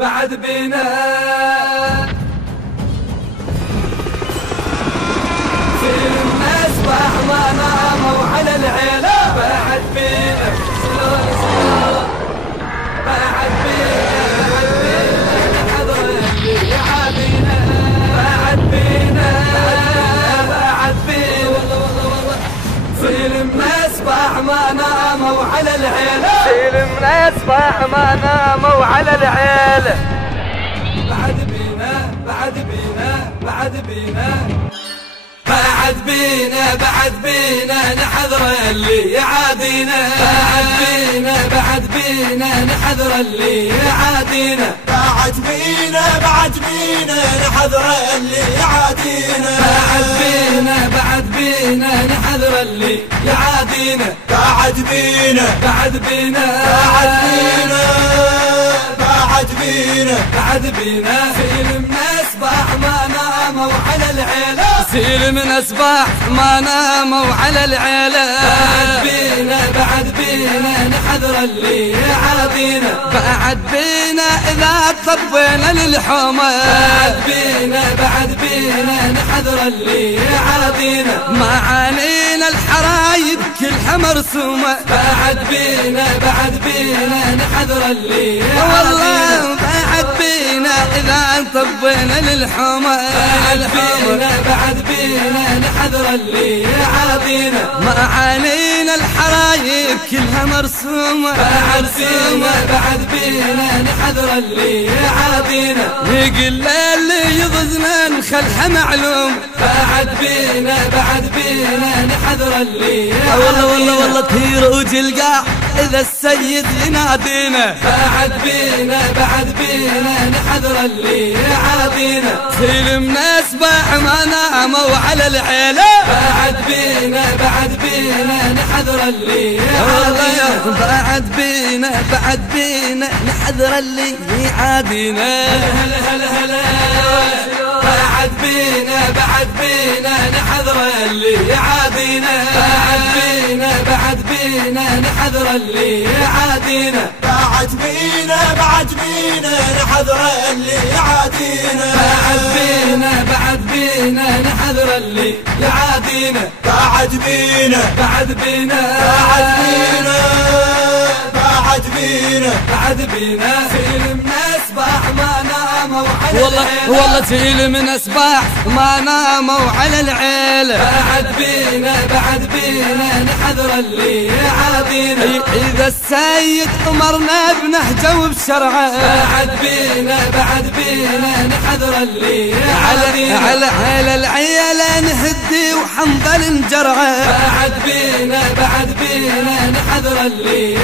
بعد بينا في الناس ما ناموا على العيلة. بعد بينا بعد بينا نحضر اللي يعادينا. بعد بينا بعد بينا في الناس ما ناموا على العيلة. في الناس ما ناموا على العيلة. بعد بينا بعد بينا بعد بينا بعد بينا بعد بينا نحضر اللي يعادينا. بعد بينا بعد بينا نحضر اللي يعادينا. بعد بينا بعد بينا نحضر اللي يعادينا. بعد بينا بعد بينا نحضر اللي يعادينا. بعد بينا بعد بينا بعد بينا بعد بينا بعد بينا سيل من أصبح ما ناموا على العيلة. سيل من أصبح ما ناموا على العيلة. بعد بينا بعد بينا نحضر اللي يعادينا. بعد بينا إذا طبينا للحومة. بعد بينا بعد بينا نحضر اللي يعادينا. ما علينا الحرايب كلها مرسومة. بعد بينا بعد بينا نحضر اللي والله بعد بينا إذا طبينا للحومة. بعد بينا بعد بينا نحضر اللي يعادينا. ما علينا الحرايب كلها مرسومة. بعد بينا بعد بينا نحضر اللي يعادينا. يقل اللي يضزنا نخلها معلوم. بعد بينا بعد بينا نحضر اللي والله والله والله تيروج القاع إذا السيد ينادينا. بعد بينا بعد بينا نحضر اللي يعادينا. سيل من أصبح ما ناموا على العيلة. بعد بينا بعد بينا نحضر اللي يعادينا. بعد بينا بعد بينا نحضر اللي يعادينا. هلا هلا هلا بعد بينا بعد بينا نحضر اللي يعادينا. بعد بينا بعد بينا نحضر اللي يعادينا. بعد بينا بعد بينا نحضر اللي يعادينا. بعد بينا بعد بينا نحضر اللي يعادينا. بعد بينا بعد بينا بعد بينا بعد بينا بعد بينا سيل من أصبح ما ناموا على والله العيلة. والله سيل من أصبح ما ناموا على العيلة. بعد بينا بعد بينا نحضر اللي يعادينا. إذا السيد أمرنا بنهجه وبشرعه. بعد بينا بعد بينا نحضر اللي يعادينا. على العيلة نهدي وحنظل نجرعه. بعد بينا بعد بينا نحضر اللي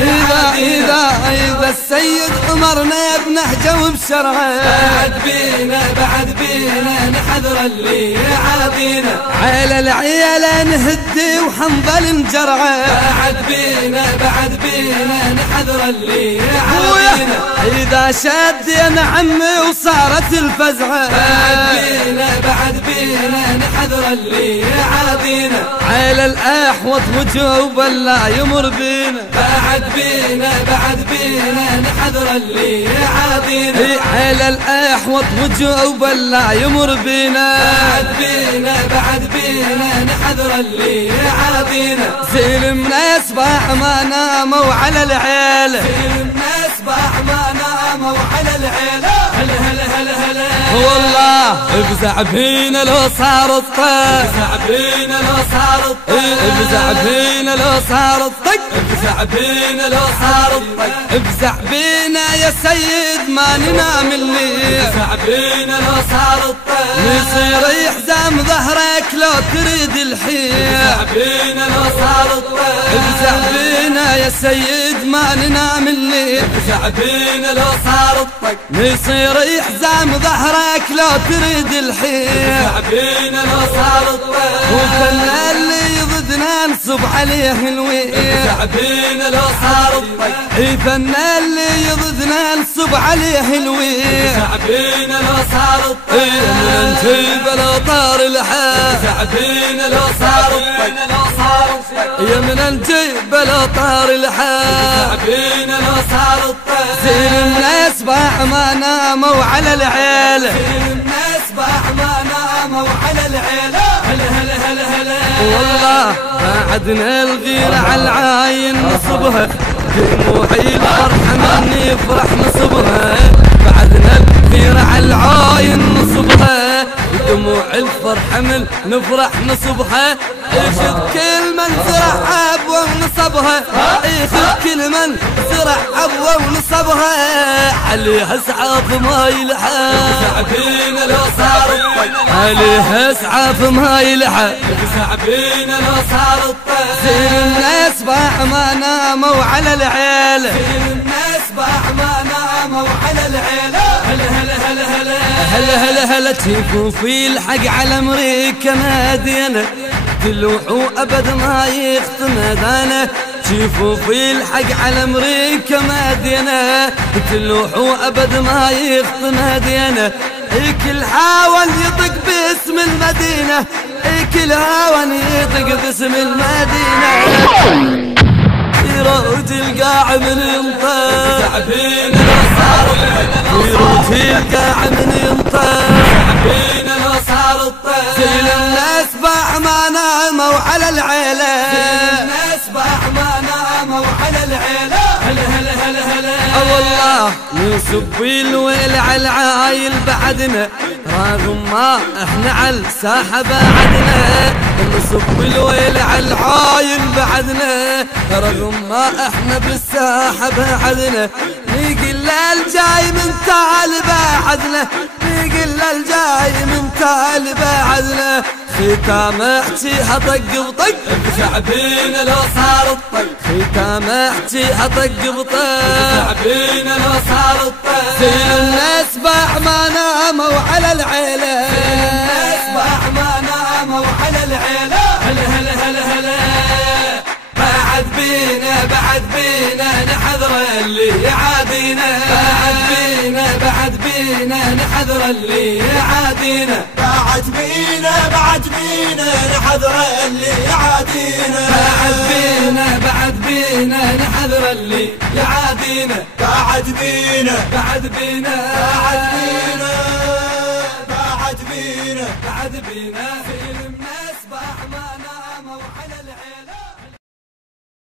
إذا السيد أمرنا بنهجه وبشرعه. بعد بينا بعد بينا نحضر اللي يعادينا. على العيلة نهدي وحنظل نجرعه. بعد بينا بعد بينا نحضر اللي يعادينا. إذا شدينا عمي وصارت الفزعة. بعد بينا بعد بينا نحضر اللي يعادينا. على الأحوط وجوب لا يمر بينا. بعد بينا بعد بينا نحضر اللي يعادينا. على الأحوط وجوب لا يمر بينا. بعد بينا بعد بينا نحضر اللي يعادينا. سيل من أصبح ما ناموا على العيلة. سيل من أصبح ما ناموا على العيلة. هلا هلا هلا هلا والله افزع بينا لو صار الطير. افزع بينا لو صار الطير. افزع بينا لو صار الطق. افزع بينا لو صار الطق. افزع بينا يا سيد ما ننام الليل. افزع بينا لو صار الطير. يصير يحزم ظهرك لو تريد الحيل. افزع بينا لو صار الطير. افزع بينا يا سيد ما ننام الليل. افزع بينا لو صار الطق. يصير يحزم ظهرك لو تريد الحيل. افزع بينا لو صار الطير. وكل اللي يضد يضذنا نصب عليه الويل شعبينا لو صار الطق فنا اللي يضذنا نصب عليه الويل شعبينا لو صار الطق من نجيب الاطار الحال شعبينا لو صار الطق يا من نجيب الاطار الحال شعبينا لو صار الطق زين الناس باع ما ناموا على العيله الناس باع ما ناموا على العيله هلا هلا هلا والله بعدنا الغيرة على العاين نصبها دموعي الفرحة مني يفرح نصبها بعدنا الغيرة على العاين نصبها دموع الفرحة من نفرح نصبها اخذ كل من زرع عبوة ونصبها اخذ كل من زرع عبوة ونصبها عليها اسعاف ما يلحق شعبينا لو صار الطق عليها اسعاف ما يلحق شعبينا لو صار الطق زين الناس باع ما ناموا على العيله الناس باع ما ناموا على العيله هلا هلا هلا هلا هلا هلا تشوفوا في الحق على امريكا نادينا تلوحوا ابد ما يختمد انا تشوفوا في الحق على امريكا نادينا تلوحوا ابد ما يختمد انا كل هاون يطق باسم المدينه كل هاون يطق باسم المدينه يروج القاع من ينطق شعبينا لو صار الطق يروج القاع من ينطق شعبينا لو صار الطق زين الناس باع ما ناموا على العيله الناس باع ما ناموا على العيله هلا هلا هلا هلا والله نصب الويل على العايل بعدنا رغم ما احنا على الساحة بعدنا نصب الويل على العايل بعدنا رغم ما احنا بالساحة بعدنا نقل الجاي من تال بعدنا نقل الجاي من تال بعدنا ختام احكيها طق بطق شعبينا لو صار الطق ختام احكيها طق بطق شعبينا لو صار الطق زين الناس باع ما ناموا على العيله الناس باع ما ناموا على العيله هلا هلا هلا هلا بعد بينا نحذر اللي يعادينا بعد بينا نحذر اللي يعادينا بعد بينا نحذر اللي يعادينا بعد بينا نحذر اللي يعادينا بعد بينا بعد بينا